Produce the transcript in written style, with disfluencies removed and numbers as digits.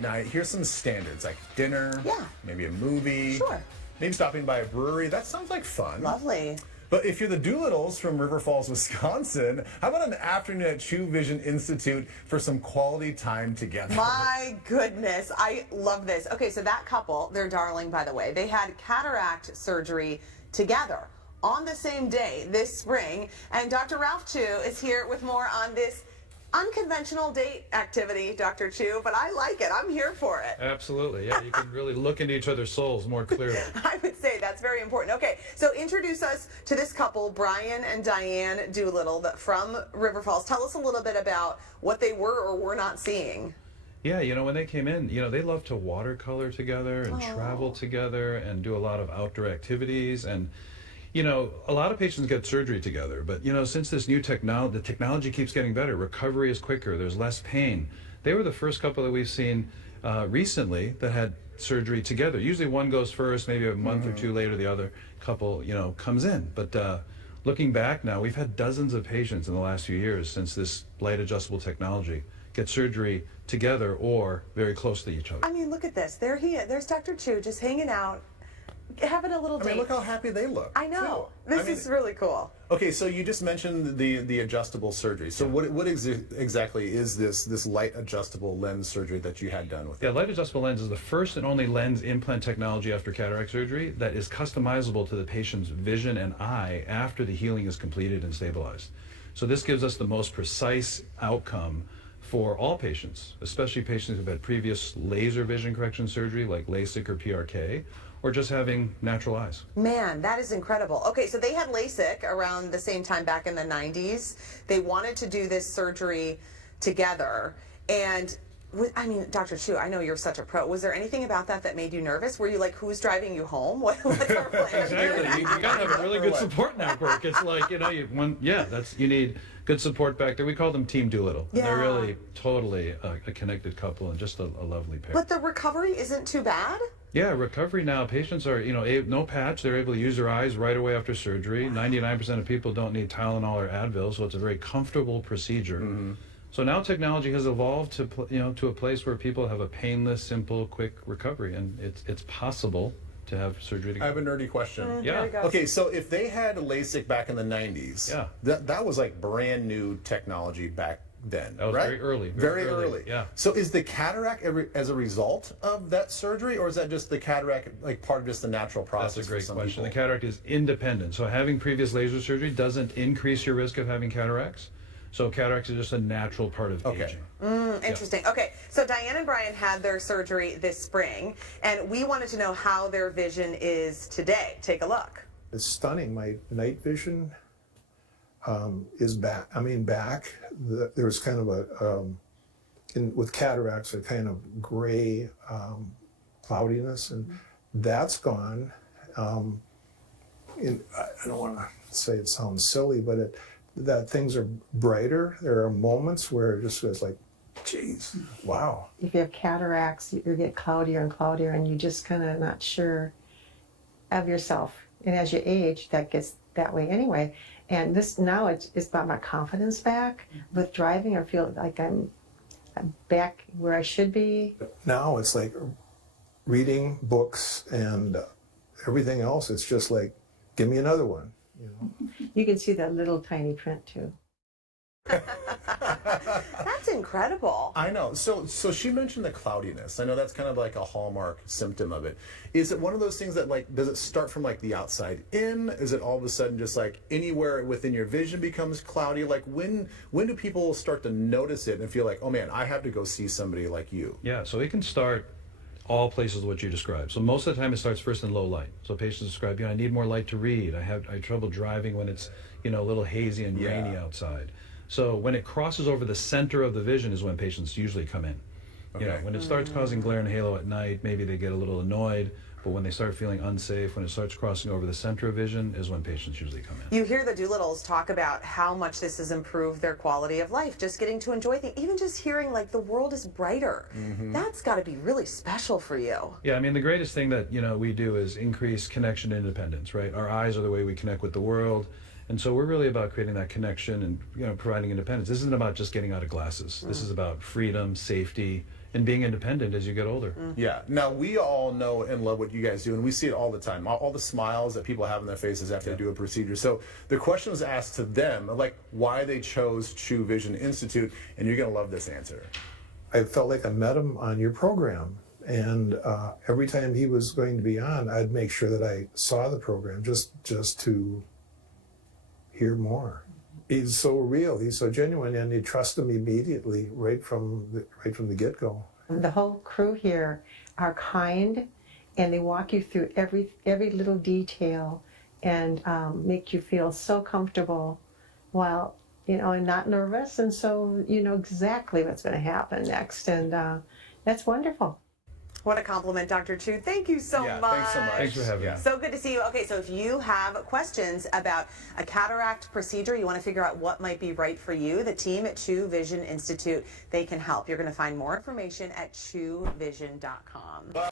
Now, here's some standards, like dinner, Yeah. maybe a movie, Sure. maybe stopping by a brewery. That sounds like fun. Lovely. But if you're the Doolittles from River Falls, Wisconsin, how about an afternoon at True Vision Institute for some quality time together? My goodness, I love this. Okay, so that couple, they're darling, by the way, they had cataract surgery together on the same day this spring. And Dr. Ralph Chu is here with more on this unconventional date activity, Dr. Chu, but I like it. I'm here for it. Absolutely, yeah. You can really look into each other's souls more clearly. I would say that's very important. Okay, so introduce us to this couple, Brian and Diane Doolittle from River Falls. Tell us a little bit about what they were or were not seeing. Yeah, when they came in, they love to watercolor together and travel together and do a lot of outdoor activities. And a lot of patients get surgery together, but since this new the technology keeps getting better, recovery is quicker, there's less pain. They were the first couple that we've seen recently that had surgery together. Usually one goes first, maybe a month or two later the other couple, comes in. But looking back now, we've had dozens of patients in the last few years since this light adjustable technology get surgery together or very close to each other. I mean, look at this. There he is. There's Dr. Chu just hanging out, having a little date. I mean, look how happy they look. I know. Too. This is really cool. Okay, so you just mentioned the adjustable surgery. So what exactly is this light adjustable lens surgery that you had done with it? Yeah, light adjustable lens is the first and only lens implant technology after cataract surgery that is customizable to the patient's vision and eye after the healing is completed and stabilized. So this gives us the most precise outcome for all patients, especially patients who've had previous laser vision correction surgery like LASIK or PRK, or just having natural eyes. Man, that is incredible. Okay, so they had LASIK around the same time back in the 90s. They wanted to do this surgery together. And, I mean, Dr. Chu, I know you're such a pro. Was there anything about that made you nervous? Were you like, who's driving you home? What's our plan? Exactly. You got to have a really good support network. It's like, you need good support back there. We call them Team Doolittle. Yeah. They're really totally a connected couple and just a lovely pair. But the recovery isn't too bad? Yeah, recovery now, patients are, no patch. They're able to use their eyes right away after surgery. 99% of people don't need Tylenol or Advil, so it's a very comfortable procedure. So now technology has evolved to a place where people have a painless, simple, quick recovery, and it's possible to have surgery together. I have a nerdy question. Yeah. Okay, so if they had LASIK back in the 90s, Yeah. that was like brand new technology back then, That was right? very early. Very early. Yeah. So is the cataract as a result of that surgery, or is that just the cataract like part of just the natural process? That's a great for some question. The people? cataract is independent. So having previous laser surgery doesn't increase your risk of having cataracts. So cataracts is just a natural part of aging. Interesting. Okay, so Diane and Brian had their surgery this spring, and we wanted to know how their vision is today. Take a look. It's stunning. My night vision is back. There was kind of with cataracts, a kind of gray cloudiness, and that's gone. I don't want to say it sounds silly, but that things are brighter. There are moments where it just feels like, geez, wow. If you have cataracts, you get cloudier and cloudier, and you just kind of not sure of yourself. And as you age, that gets that way anyway. And this now it's about my confidence back with driving. I feel like I'm back where I should be. Now it's like reading books and everything else. It's just like, give me another one. You can see that little tiny print too. That's incredible. I know. So she mentioned the cloudiness. I know that's kind of like a hallmark symptom of it. Is it one of those things that does it start from like the outside in? Is it all of a sudden just like anywhere within your vision becomes cloudy? Like when do people start to notice it and feel like, oh man, I have to go see somebody like you? Yeah, so it can start all places what you described. So most of the time it starts first in low light. So patients describe, I need more light to read. I have trouble driving when it's, a little hazy and rainy outside. So when it crosses over the center of the vision is when patients usually come in. Okay. When it starts causing glare and halo at night, maybe they get a little annoyed, but when they start feeling unsafe, when it starts crossing over the center of vision is when patients usually come in. You hear the Doolittles talk about how much this has improved their quality of life, just getting to enjoy things, even just hearing like the world is brighter. That's got to be really special for you. Yeah, the greatest thing that we do is increase connection and independence, right? Our eyes are the way we connect with the world, And so we're really about creating that connection and, you know, providing independence. This isn't about just getting out of glasses. This is about freedom, safety, and being independent as you get older. Yeah. Now, we all know and love what you guys do, and we see it all the time. All the smiles that people have on their faces after they do a procedure. So the question was asked to them, like, why they chose True Vision Institute, and you're going to love this answer. I felt like I met him on your program, and every time he was going to be on, I'd make sure that I saw the program just to hear more. He's so real, he's so genuine, and you trust him immediately right from the get-go. The whole crew here are kind, and they walk you through every little detail and make you feel so comfortable while, you know, and not nervous, and so you know exactly what's going to happen next, and that's wonderful. What a compliment, Dr. Chu. Thank you so Yeah, much. thanks so much. Thanks for having me. So good to see you. Okay, so if you have questions about a cataract procedure, you want to figure out what might be right for you, the team at True Vision Institute, they can help. You're going to find more information at truevision.com.